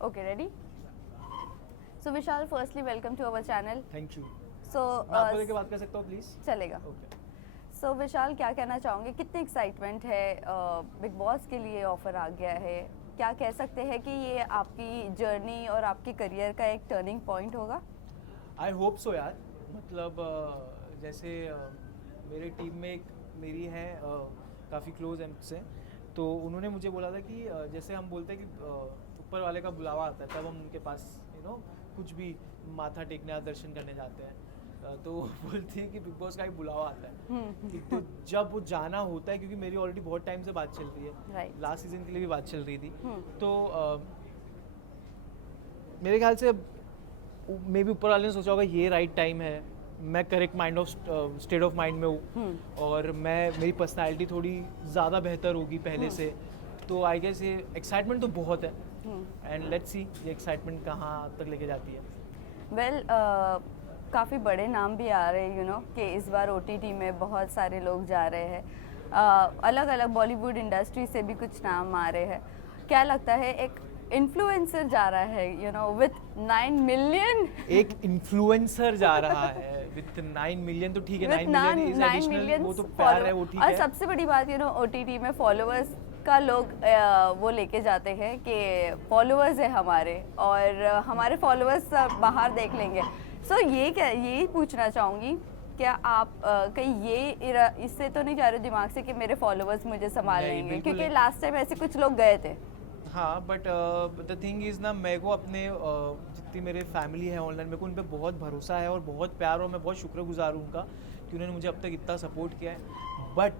Okay, ready? So Vishal, firstly, welcome to our channel. Thank you. So मैं आपको लेके बात कर सकता हूँ प्लीज? चलेगा। ओके। So विशाल, क्या कहना चाहोगे, कितनी एक्साइटमेंट है, बिग बॉस के लिए ऑफर आ गया है, क्या कह सकते हैं कि ये आपकी जर्नी और आपके करियर का एक टर्निंग पॉइंट होगा? आई होप सो यार, मतलब जैसे मेरे टीम में एक मेरी है काफ़ी क्लोज है मुझसे, तो उन्होंने मुझे बोला था कि जैसे हम बोलते हैं कि ऊपर वाले का बुलावा आता है तब हम उनके पास कुछ भी माथा टेकने या दर्शन करने जाते हैं, तो वो बोलती है कि बिग बॉस का ही बुलावा आता है। एक तो जब वो जाना होता है, क्योंकि मेरी ऑलरेडी बहुत टाइम से बात चल रही है, Right. लास्ट सीजन के लिए भी बात चल रही थी, तो मेरे ख्याल से मे बी ऊपर वाले ने सोचा होगा ये राइट टाइम है, मैं correct mind of state of mind में हूँ और मेरी पर्सनालिटी थोड़ी ज़्यादा बेहतर होगी पहले से, तो आई गेस ये एक्साइटमेंट तो बहुत है एंड लेट्स सी ये एक्साइटमेंट कहाँ तक लेके जाती है। वेल काफ़ी बड़े नाम भी आ रहे हैं कि इस बार OTT में बहुत सारे लोग जा रहे हैं, अलग अलग बॉलीवुड इंडस्ट्री से भी कुछ नाम आ रहे हैं। क्या लगता है, एक इन्फ्लुएंसर जा रहा है विथ 9 मिलियन, एक इन्फ्लुएंसर जा रहा है विथ 9 मिलियन, तो ठीक है, 9 मिलियन इज एडिशनल, वो तो प्यार है, वो ठीक और है। सबसे बड़ी बात OTT में फॉलोअर्स का लोग वो लेके जाते हैं कि फॉलोअर्स है हमारे और हमारे फॉलोअर्स बाहर देख लेंगे। सो यही पूछना चाहूँगी, क्या आप कहीं इससे तो नहीं जा रहे दिमाग से कि मेरे फॉलोअर्स मुझे संभाल लेंगे, क्योंकि लास्ट टाइम ऐसे कुछ लोग गए थे। हाँ, बट द थिंग इज़ ना, मेरे को अपने जितनी मेरे फैमिली है ऑनलाइन, मेरे को उन पर बहुत भरोसा है और बहुत प्यार, और मैं बहुत शुक्रगुजार हूँ उनका कि उन्होंने मुझे अब तक इतना सपोर्ट किया है। बट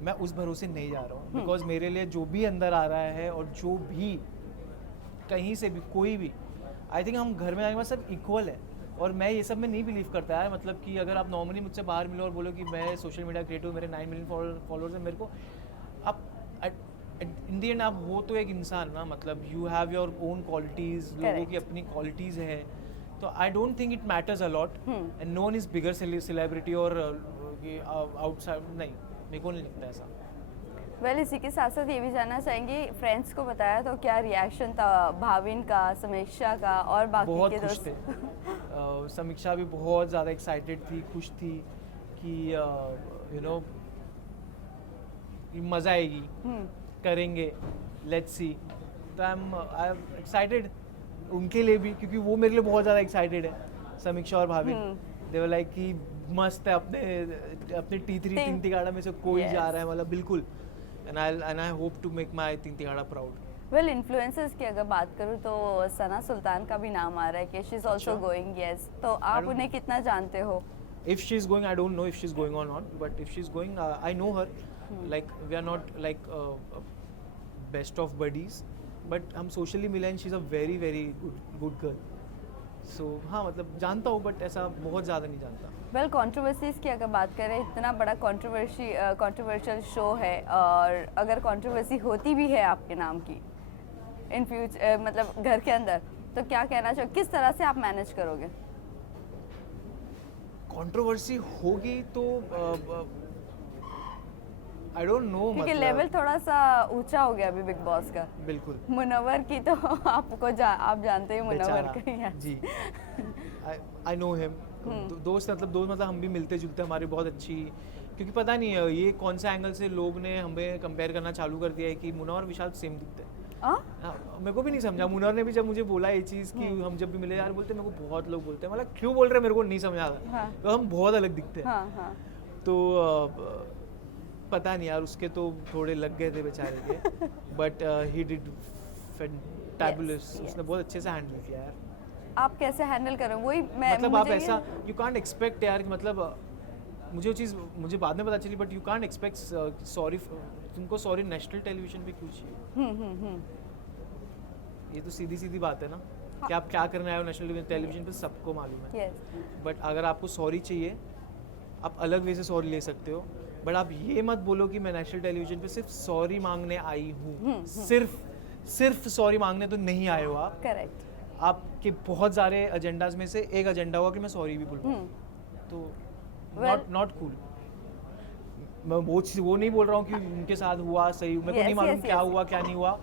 मैं उस भरोसे नहीं जा रहा हूँ, बिकॉज मेरे लिए जो भी अंदर आ रहा है और जो भी कहीं से भी कोई भी, आई थिंक हम घर में आने के बाद सब इक्वल है, और मैं ये सब में नहीं बिलीव करता है। मतलब कि अगर आप नॉर्मली मुझसे बाहर मिलो और बोलो कि मैं सोशल मीडिया क्रिएटिव, मेरे 9 मिलियन फॉलोअर्स हैं, मेरे को आप इन दी एंड आप हो तो एक इंसान ना, मतलब you have your own qualities, लोगों की अपनी क्वालिटीज़ है, तो I don't think it matters a lot and no one is bigger celebrity और आउटसाइड, नहीं, मेरे को नहीं लगता ऐसा। वेल इसी के साथ साथ ये भी जानना चाहेंगे, फ्रेंड्स को बताया तो क्या रिएक्शन था भाविन का, समीक्षा का और बाकी बहुत के खुश दोस्त? थे। समीक्षा भी बहुत ज़्यादा एक्साइटेड थी, खुश थी कि मज़ा आएगी, करेंगे, लेट्स सी। तो आई एम एक्साइटेड उनके लिए भी, क्योंकि वो मेरे लिए बहुत ज़्यादा एक्साइटेड है, समीक्षा और भाविन। दे वर लाइक कि मस्त है, अपने T3 तीन तिगाड़ा में से कोई जा रहा है, मतलब बिल्कुल, and I hope to make my तीन तिगाड़ा प्राउड। वेल इन्फ्लुएंसर्स की अगर बात करूँ तो सना सुल्तान का भी नाम आ रहा है कि she is also going, yes, तो आप उन्हें कितना जानते हो? If she's going, I don't know if she's going or not, but if she's going, I know her. Like we are not like best of buddies, but हम socially मिले and she's a very very good girl. So हाँ, मतलब जानता हूँ, but ऐसा बहुत ज़्यादा नहीं जानता। वेल कंट्रोवर्सीज की अगर बात करें, इतना बड़ा कंट्रोवर्शियल शो है, और अगर कंट्रोवर्सी होती भी है आपके नाम की इन फ्यूचर, मतलब घर के अंदर, तो क्या कहना चाहिए, किस तरह से आप मैनेज करोगे? कंट्रोवर्सी होगी तो आई डोंट नो, क्योंकि मतलब लेवल थोड़ा सा ऊंचा हो गया अभी बिग बॉस का। बिल्कुल। मुनव्वर की तो आप जानते हो मुनव्वर का ही है। जी, आई नो हिम, दोस्त मतलब हम भी मिलते जुलते, हमारी बहुत अच्छी, क्योंकि पता नहीं है ये कौन से एंगल से लोग ने हमें कंपेयर करना चालू कर दिया है कि मुनव्वर और विशाल सेम दिखते हैं। मेरे को भी नहीं समझा, मुनव्वर ने भी जब मुझे बोला ये चीज़ कि हम जब भी मिले यार, बोलते मेरे को बहुत लोग बोलते हैं, मतलब क्यों बोल रहे हैं मेरे को नहीं समझ आता, तो हम बहुत अलग दिखते हैं। तो पता नहीं यार, उसके तो थोड़े लग गए थे बेचारे के, बट ही डिड फैंटाबुलस, उसने बहुत अच्छे से हैंडल किया यार। आप कैसे हैंडल करो, वही मैं, मतलब आप ऐसा यू कांट एक्सपेक्ट यार, मतलब मुझे वो चीज़ मुझे बाद में पता चली, but you can't expect sorry, तुमको सॉरी नेशनल टेलीविजन पे क्यों चाहिए? ये तो सीधी सीधी बात है ना, कि आप क्या करने आए हो नेशनल टेलीविजन पे, सबको मालूम है। बट अगर आपको सॉरी चाहिए, आप अलग वे से सॉरी ले सकते हो, बट आप ये मत बोलो कि मैं नेशनल टेलीविजन पे सिर्फ सॉरी मांगने आई हूँ। सिर्फ सॉरी मांगने तो नहीं आए हो आप। करेक्ट। आपके बहुत सारे एजेंडाज में से एक एजेंडा हुआ कि मैं सॉरी भी बोलूँ, तो नॉट कूल। मैं वो नहीं बोल रहा हूँ कि उनके साथ हुआ सही, मेरे को नहीं मालूम क्या हुआ क्या नहीं हुआ,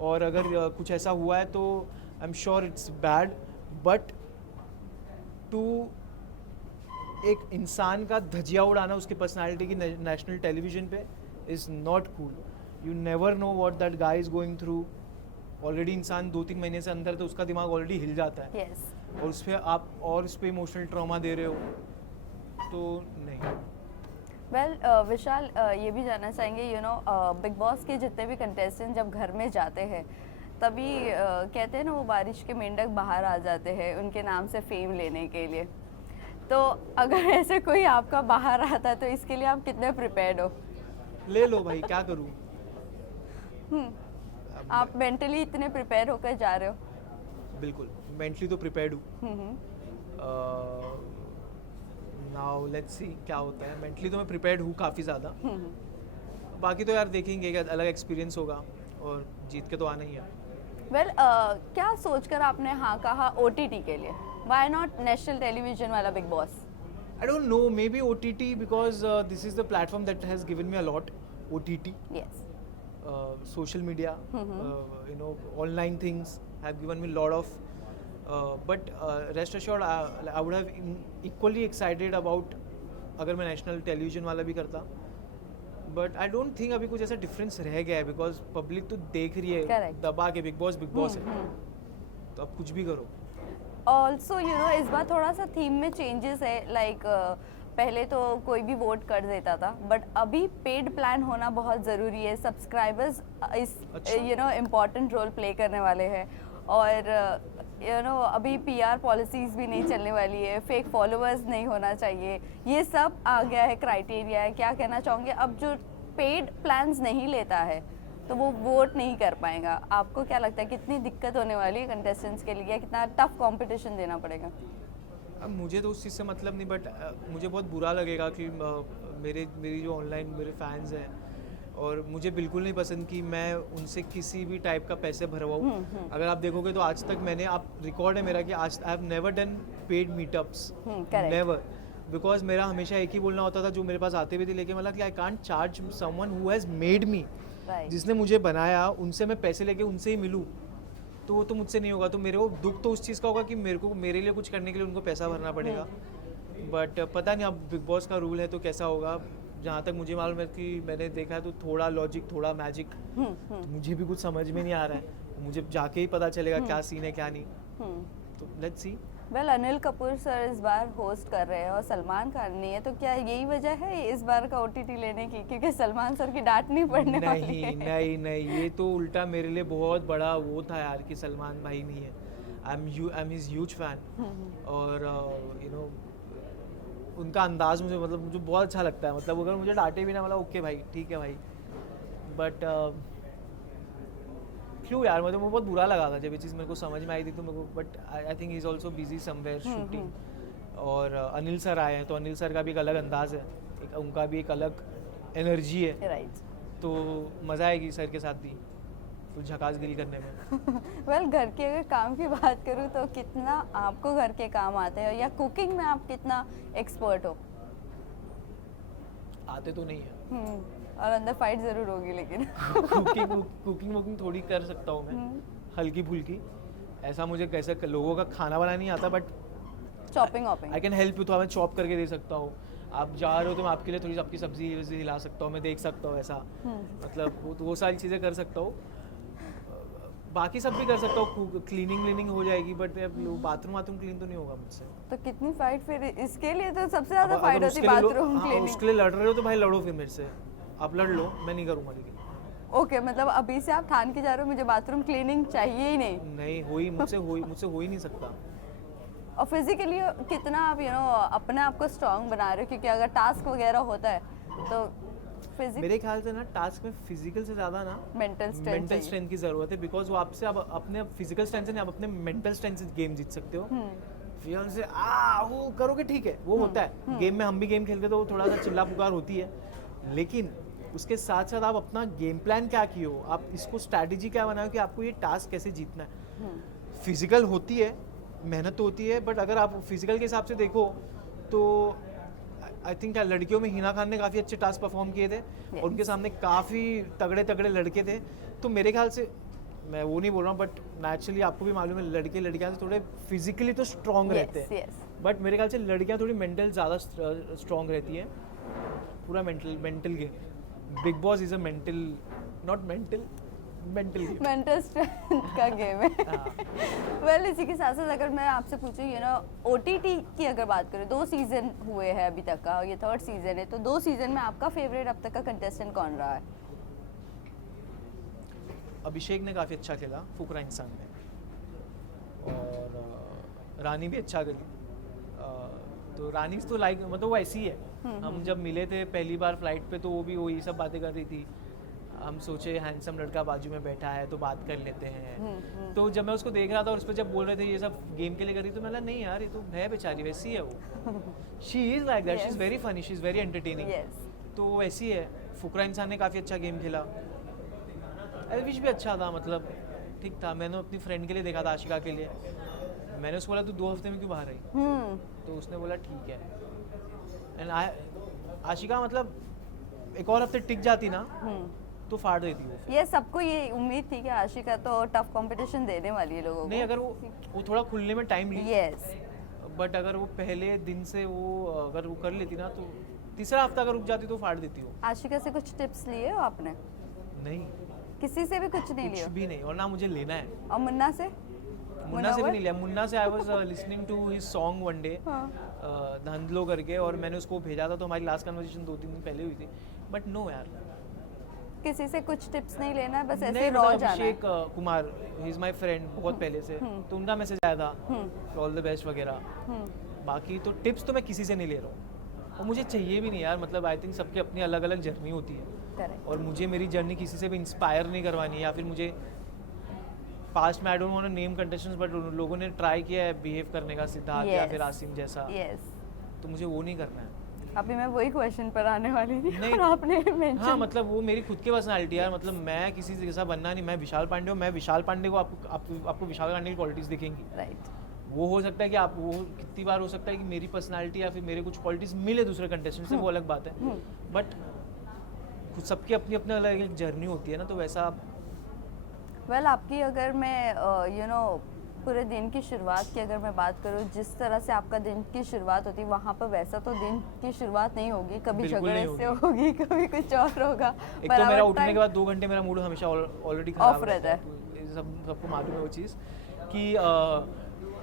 और अगर कुछ ऐसा हुआ है तो I am sure it's bad, but to एक इंसान का धजिया उड़ाना उसकी पर्सनालिटी की नेशनल टेलीविजन पे is not cool. You never know what that guy is going through. Already इंसान 2-3 महीने से अंदर तो उसका दिमाग ऑलरेडी हिल जाता है. यस. और उस पर आप और उस पर इमोशनल ट्रॉमा दे रहे हो तो नहीं. वेल विशाल, ये भी जानना चाहेंगे बिग बॉस के जितने भी कंटेस्टेंट जब घर में जाते हैं तभी कहते हैं ना वो बारिश के मेंढक बाहर आ जाते हैं उनके नाम से फेम लेने के लिए. तो अगर ऐसे कोई आपका बाहर आता है तो इसके लिए आप कितने प्रिपेयर्ड हो? ले लो भाई, क्या करूँ. आप मेंटली इतने प्रिपेयर होकर जा रहे हो? बिल्कुल मेंटली तो प्रिपेयर्ड हूँ. नाउ लेट्स सी क्या होता है. मेंटली तो मैं प्रिपेयर्ड हूँ काफ़ी ज़्यादा. बाकी तो यार देखेंगे, एक अलग एक्सपीरियंस होगा और जीत के तो आना ही है. वेल क्या सोचकर आपने हाँ कहा OTT के लिए? व्हाई नॉट नेशनल टेलीविजन वाला big boss? I don't know, maybe OTT because this is the platform that has given me a lot. OTT, yes. social media, online things have given me a lot of. But rest assured, I would have equally excited about अगर मैं national television वाला भी करता. But I don't think अभी कुछ ऐसा difference रह गया है बिकॉज पब्लिक तो देख रही है Correct. दबा के बिग बॉस है. तो अब कुछ भी करो. ऑल्सो इस बार थोड़ा सा थीम में चेंजेस है. लाइक पहले तो कोई भी वोट कर देता था बट अभी पेड प्लान होना बहुत ज़रूरी है. सब्सक्राइबर्स इस इम्पॉर्टेंट रोल प्ले करने वाले हैं. और अभी PR पॉलिसीज़ भी नहीं चलने वाली है. फेक फॉलोअर्स नहीं होना चाहिए. ये सब आ गया है, क्राइटेरिया है. क्या कहना चाहोगे? अब जो पेड प्लान्स नहीं लेता है तो वो वोट नहीं कर पाएगा. आपको क्या लगता है कितनी दिक्कत होने वाली है कंटेस्टेंट्स के लिए? कितना टफ कंपटीशन देना पड़ेगा? अब मुझे तो उस चीज़ से मतलब नहीं, बट मुझे बहुत बुरा लगेगा कि मेरी जो ऑनलाइन मेरे फैंस हैं और मुझे बिल्कुल नहीं पसंद कि मैं उनसे किसी भी टाइप का पैसे भरवाऊँ. अगर आप देखोगे तो आज तक मैंने, आप रिकॉर्ड है मेरा कि आज I have never done paid meetups. Never. Because मेरा हमेशा एक ही बोलना होता था जो मेरे पास आते भी थे, लेकिन मतलब कि I can't charge someone who has made me. जिसने मुझे बनाया उनसे मैं पैसे लेके उनसे ही मिलूँ तो वो तो मुझसे नहीं होगा. तो मेरे को दुख तो उस चीज़ का होगा कि मेरे लिए कुछ करने के लिए उनको पैसा भरना पड़ेगा. बट पता नहीं अब बिग बॉस का रूल है तो कैसा होगा. जहाँ तक मुझे मालूम है कि मैंने देखा है तो थोड़ा लॉजिक थोड़ा मैजिक. तो मुझे भी कुछ समझ में नहीं आ रहा है. मुझे जाके ही पता चलेगा क्या सीन है क्या नहीं. तो let's see. Well Anil Kapoor sir इस बार होस्ट कर रहे हैं और सलमान खान नहीं है, तो क्या यही वजह है इस बार का OTT लेने की? क्योंकि सलमान सर की डांट नहीं पड़ने वाली है. नहीं, ये तो उल्टा मेरे लिए बहुत बड़ा वो था यार कि सलमान भाई नहीं है. I am his huge fan. और उनका अंदाज मुझे बहुत अच्छा लगता है. मतलब अगर मुझे डांटे भी ना, मतलब ओके भाई ठीक है भाई. बट क्यों यार, मतलब वो बहुत बुरा लगा था जब ये चीज़ मेरे को समझ में आई थी. तो मेरे को, but I think he is also busy somewhere shooting. और अनिल सर आए हैं तो अनिल सर का भी एक अलग अंदाज है, उनका भी एक अलग एनर्जी है. राइट. तो मज़ा आएगी सर के साथ भी तो झकासगिरी करने में. वेल घर के अगर काम की बात करूँ तो कितना आपको घर के काम आते हैं, या कुकिंग में आप कितना एक्सपर्ट हो? आते तो नहीं है. और अंदर फाइट ज़रूर होगी लेकिन. कुकिंग थोड़ी कर सकता हूँ मैं, हल्की फुल्की. ऐसा मुझे कैसे लोगों का खाना बनाना नहीं आता, but chopping I can help you. तो मैं चॉप करके दे सकता हूँ. आप जा रहे हो तो मैं आपके लिए थोड़ी आपकी सब्जी हिला सकता हूँ, मैं देख सकता हूँ ऐसा. मतलब वो सारी चीज़ें कर सकता हूँ. बाकी सब भी कर सकता हूँ. क्लीनिंग हो जाएगी, बट बाथरूम क्लीन तो नहीं होगा मुझसे. तो कितनी फाइट फिर इसके लिए? तो सबसे ज़्यादा फाइट होती है बाथरूम क्लीनिंग. उसके लिए लड़ रहे हो तो भाई लड़ो फिर मेरे से. आप लड़ लो, मैं नहीं करूँगा. लेकिन ओके, मतलब अभी से आप ठान के जा रहे हो मुझे बाथरूम क्लीनिंग चाहिए ही नहीं? नहीं, मुझसे हो ही नहीं सकता. और फिजिकली कितना आप अपने आप को स्ट्रांग बना रहे हो? क्योंकि अगर टास्क वगैरह होता है तो मेरे ख्याल से ना टास्क में फिजिकल से ज़्यादा ना मेंटल स्ट्रेंथ की ज़रूरत है. बिकॉज वो आपसे आप अपने फिजिकल स्ट्रेंथ से नहीं, आप अपने मेंटल स्ट्रेंथ से गेम जीत सकते हो. फिर से वो करोगे ठीक है, वो होता है गेम में. हम भी गेम खेलते तो थोड़ा सा चिल्ला पुकार होती है, लेकिन उसके साथ साथ आप अपना गेम प्लान क्या किए हो, आप इसको स्ट्रैटेजी क्या बनाओ कि आपको ये टास्क कैसे जीतना है. फिजिकल होती है, मेहनत तो होती है, बट अगर आप फिजिकल के हिसाब से देखो तो आई थिंक लड़कियों में हिना खान ने काफ़ी अच्छे टास्क परफॉर्म किए थे. और उनके सामने काफ़ी तगड़े लड़के थे. तो मेरे ख्याल से मैं वो नहीं बोल रहा हूँ, बट नेचुरली आपको भी मालूम है लड़के लड़कियां से थोड़े फिजिकली तो स्ट्रॉन्ग रहते यस हैं, यस बट मेरे ख्याल से लड़कियां थोड़ी मेंटल ज़्यादा स्ट्रॉन्ग रहती हैं, पूरा mental game. Big boss is a mental, not mental game. Mental strength का गेम है। वेल इसी के साथ साथ अगर मैं आपसे पूछूं OTT की अगर बात करें, 2 सीजन हुए हैं अभी तक का, ये 3rd सीजन है, तो 2 सीजन में आपका फेवरेट अब तक का कंटेस्टेंट कौन रहा है? अभिषेक ने काफ़ी अच्छा खेला, फुकरा इंसान ने, और रानी भी अच्छा खेली। तो रानी तो लाइक मतलब वो ऐसी है, हम जब मिले थे पहली बार फ्लाइट पे तो वो भी वही सब बातें कर रही थी, हम सोचे हैंडसम लड़का बाजू में बैठा है तो बात कर लेते हैं। तो जब मैं उसको देख रहा था और उस पर जब बोल रहे थे ये सब गेम के लिए कर रही, तो मैं नहीं यार ये तो है बेचारी, वैसी है वो। She is like that, she is very funny, she is very entertaining. तो वो ऐसी है। फुकरा इंसान ने काफ़ी अच्छा गेम खेला, एलविश भी अच्छा था, मतलब ठीक था। मैंने अपनी फ्रेंड के लिए देखा था, आशिका के लिए, मैंने उसको बोला तू 2 हफ्ते में क्यों बाहर आई, तो उसने बोला ठीक है। एंड आशिका मतलब एक और हफ्ते टिक जाती ना तो फाड़ देती वो। ये सबको ये उम्मीद थी कि आशिका तो टफ कंपटीशन देने वाली है लोगों को। नहीं, अगर वो थोड़ा खुलने में टाइम ली, यस, बट अगर वो पहले दिन से वो अगर वो कर लेती ना तो तीसरा हफ्ता अगर रुक जाती तो फाड़ देती वो। आशिका से कुछ टिप्स लिए हो आपने? नहीं, किसी से भी कुछ नहीं कुछ लिया? भी नहीं, और ना मुझे लेना है। और मुन्ना से? मुन्ना से भी नहीं लिया। मुन्ना से I was listening to his song one day, धंधलो करके, और मैंने उसको भेजा था, तो हमारी लास्ट कन्वर्सेशन 2-3 दिन पहले हुई थी, बट नो यार, किसी से कुछ टिप्स नहीं लेना है, बस ऐसे नहीं। रॉ मतलब जाना है। Abhishek Kumar, he is my friend बहुत पहले से, तो उनका मैसेज आया था ऑल द बेस्ट वगैरह। बाकी तो टिप्स तो मैं किसी से नहीं ले रहा हूँ, और मुझे चाहिए भी नहीं यार। मतलब आई थिंक सबकी अपनी अलग अलग जर्नी होती है, करेक्ट। और मुझे मेरी जर्नी किसी से भी इंस्पायर नहीं करवानी है, या फिर मुझे पास्ट में I don't want to name contestants, but उन लोगों ने ट्राई किया है बिहेव करने का, सिद्धार्थ या फिर आसिम जैसा, यस, तो मुझे वो नहीं करना है। अभी मैं वही क्वेश्चन पर आने वाली थी नहीं। और आपने मेंशन। हाँ, मतलब वो मेरी खुद की पर्सनालिटी है, मतलब मैं किसी जैसा बनना नहीं। मैं विशाल पांडे हूँ, मैं विशाल पांडे को आपको विशाल पांडे की क्वालिटीज़ दिखेंगी। राइट। वो हो सकता है कि आप वो कितनी बार हो सकता है कि मेरी पर्सनालिटी या फिर मेरे कुछ क्वालिटीज़ मिले दूसरे कंटेस्टेंट से, वो अलग बात है, बट खुद सबकी अपनी अपनी अलग एक जर्नी होती है ना, तो वैसा। वेल आपकी अगर मैं पूरे दिन की शुरुआत की अगर मैं बात करूँ, जिस तरह से आपका दिन की शुरुआत होती है, वहाँ पर वैसा तो दिन की शुरुआत नहीं होगी, कभी बिल्कुल झगड़े नहीं से होगी, कभी कुछ और होगा। एक तो मेरा उठने के बाद 2 घंटे मेरा मूड हमेशा ऑलरेडी खराब ऑफ रहता है। तो ये सबको मालूम है वो चीज़ कि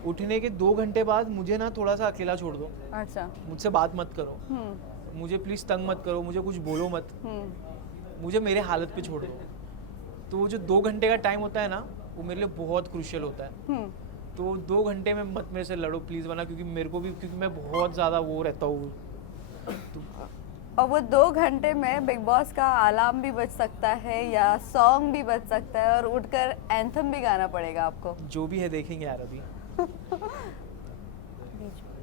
उठने के 2 घंटे बाद मुझे ना थोड़ा सा अकेला छोड़ दो, अच्छा। मुझसे बात मत करो, मुझे प्लीज़ तंग मत करो, मुझे कुछ बोलो मत, मुझे मेरे हालत पे छोड़ दो। तो वो जो 2 घंटे का टाइम होता है ना, वो मेरे लिए बहुत क्रूशियल होता है। तो 2 घंटे में मत मेरे से लड़ो प्लीज़, वरना क्योंकि मेरे को भी, क्योंकि मैं बहुत ज़्यादा वो रहता हूँ। और वो 2 घंटे में बिग बॉस का अलार्म भी बज सकता है या सॉन्ग भी बज सकता है और उठकर एंथम भी गाना पड़ेगा आपको। जो भी है देखेंगे यार अभी।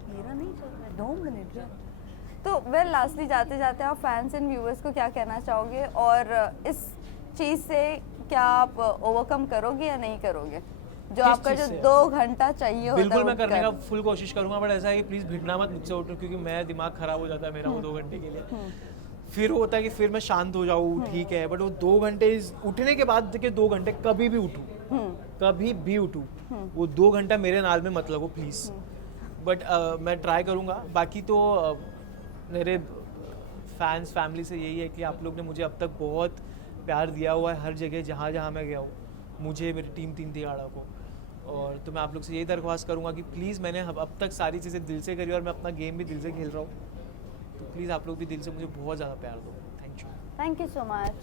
मेरा नहीं चल रहा है, 2 मिनट। तो वेल लास्टली जाते जाते आप फैंस एंड व्यूअर्स को क्या कहना चाहोगे, और इस चीज़ से क्या आप ओवरकम करोगे या नहीं करोगे, जो आपका जो 2 घंटा चाहिए होता है? बिल्कुल मैं करने का फुल कोशिश करूंगा, बट ऐसा है कि प्लीज़ भिड़ना मत मुझसे उठो, क्योंकि मैं दिमाग खराब हो जाता है मेरा वो 2 घंटे के लिए। फिर होता है कि फिर मैं शांत हो जाऊँ, ठीक है, बट वो 2 घंटे उठने के बाद के 2 घंटे कभी भी उठूँ, कभी भी उठूँ, वो 2 घंटा मेरे नाल में मत लगो प्लीज़। बट मैं ट्राई करूँगा। बाकी तो मेरे फैंस फैमिली से यही है कि आप लोग ने मुझे अब तक बहुत प्यार दिया हुआ है हर जगह जहाँ जहाँ मैं गया हूँ, मुझे, मेरी टीम 3 तिगाड़ा को। और तो मैं आप लोग से यही दरख्वास्त करूँगा कि प्लीज़ मैंने अब तक सारी चीज़ें दिल से करी और मैं अपना गेम भी दिल से खेल रहा हूँ, तो प्लीज़ आप लोग भी दिल से मुझे बहुत ज़्यादा प्यार दो। Thank you. Thank you so much.